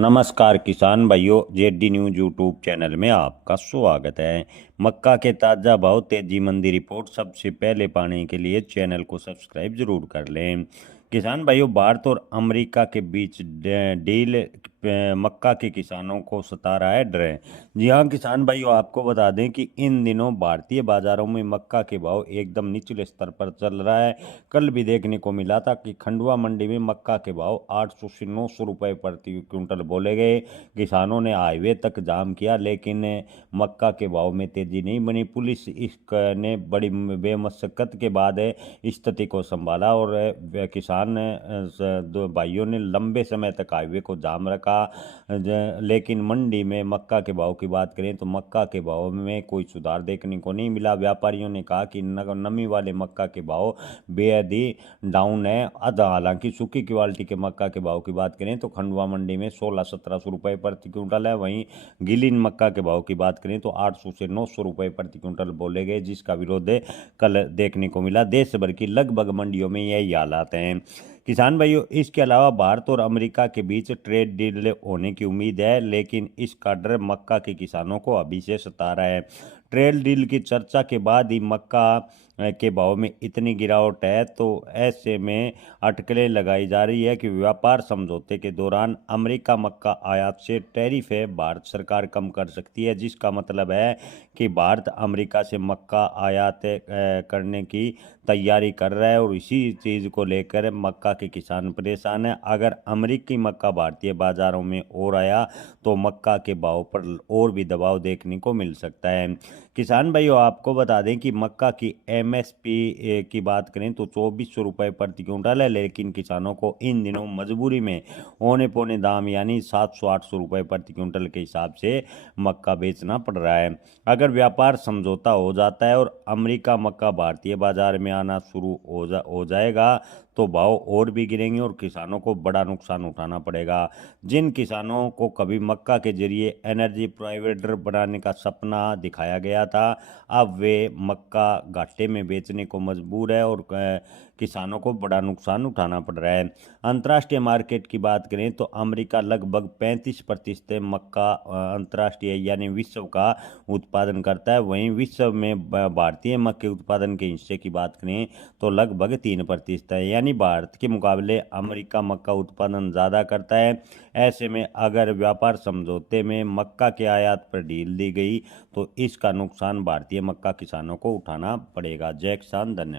नमस्कार किसान भाइयों, जेडी न्यूज यूट्यूब चैनल में आपका स्वागत है। मक्का के ताज़ा भाव तेजी मंदी रिपोर्ट सबसे पहले पाने के लिए चैनल को सब्सक्राइब जरूर कर लें। किसान भाइयों, भारत और अमेरिका के बीच डील मक्का के किसानों को सता रहा है डर। जी हाँ किसान भाइयों, आपको बता दें कि इन दिनों भारतीय बाजारों में मक्का के भाव एकदम निचले स्तर पर चल रहा है। कल भी देखने को मिला था कि खंडवा मंडी में मक्का के भाव 800 से 900 रुपए प्रति क्विंटल बोले गए। किसानों ने हाईवे तक जाम किया, लेकिन मक्का के भाव में तेजी नहीं बनी। पुलिस ने बड़ी बेमशक्कत के बाद स्थिति को संभाला और किसान दो भाइयों ने लंबे समय तक हाईवे को जाम रखा। लेकिन मंडी में मक्का के भाव की बात करें तो मक्का के भाव में कोई सुधार देखने को नहीं मिला। व्यापारियों ने कहा कि नमी वाले मक्का के भाव बेहद ही डाउन है। हालांकि सूखी क्वालिटी के मक्का के भाव की बात करें तो खंडवा मंडी में 1600-1700 रुपए प्रति क्विंटल है। वहीं गिलिन मक्का के भाव की बात करें तो 800 से 900 रुपए प्रति क्विंटल बोले गए, जिसका विरोध कल देखने को मिला। देश भर की लगभग मंडियों में यही हालात हैं। किसान भाइयों, इसके अलावा भारत और अमेरिका के बीच ट्रेड डील होने की उम्मीद है, लेकिन इसका डर मक्का के किसानों को अभी से सता रहा है। ट्रेड डील की चर्चा के बाद ही मक्का के भाव में इतनी गिरावट है, तो ऐसे में अटकलें लगाई जा रही है कि व्यापार समझौते के दौरान अमेरिका मक्का आयात से टैरिफ है भारत सरकार कम कर सकती है, जिसका मतलब है कि भारत अमेरिका से मक्का आयात करने की तैयारी कर रहा है और इसी चीज़ को लेकर मक्का के किसान परेशान है। अगर अमेरिकी मक्का भारतीय बाजारों में और आया तो मक्का के भाव पर और भी दबाव देखने को मिल सकता है। किसान भाइयों, आपको बता दें कि मक्का की एमएसपी की बात करें तो 2400 रुपये प्रति क्विंटल है, लेकिन किसानों को इन दिनों मजबूरी में औने पौने दाम यानी 700-800 रुपये प्रति क्विंटल के हिसाब से मक्का बेचना पड़ रहा है। अगर व्यापार समझौता हो जाता है और अमेरिका मक्का भारतीय बाजार में आना शुरू हो जाएगा तो भाव और भी गिरेंगे और किसानों को बड़ा नुकसान उठाना पड़ेगा। जिन किसानों को कभी मक्का के जरिए एनर्जी प्रोवाइडर बनाने का सपना दिखाया गया था, अब वे मक्का घाटे में बेचने को मजबूर है और किसानों को बड़ा नुकसान उठाना पड़ रहा है। अंतर्राष्ट्रीय मार्केट की बात करें तो अमेरिका लगभग 35% मक्का अंतर्राष्ट्रीय यानी विश्व का उत्पादन करता है। वहीं विश्व में भारतीय मक्के उत्पादन के हिस्से की बात करें तो लगभग 3% है, यानी भारत के मुकाबले अमेरिका मक्का उत्पादन ज़्यादा करता है। ऐसे में अगर व्यापार समझौते में मक्का के आयात पर ढील दी गई तो इसका नुकसान भारतीय मक्का किसानों को उठाना पड़ेगा। जय किसान, धन्यवाद।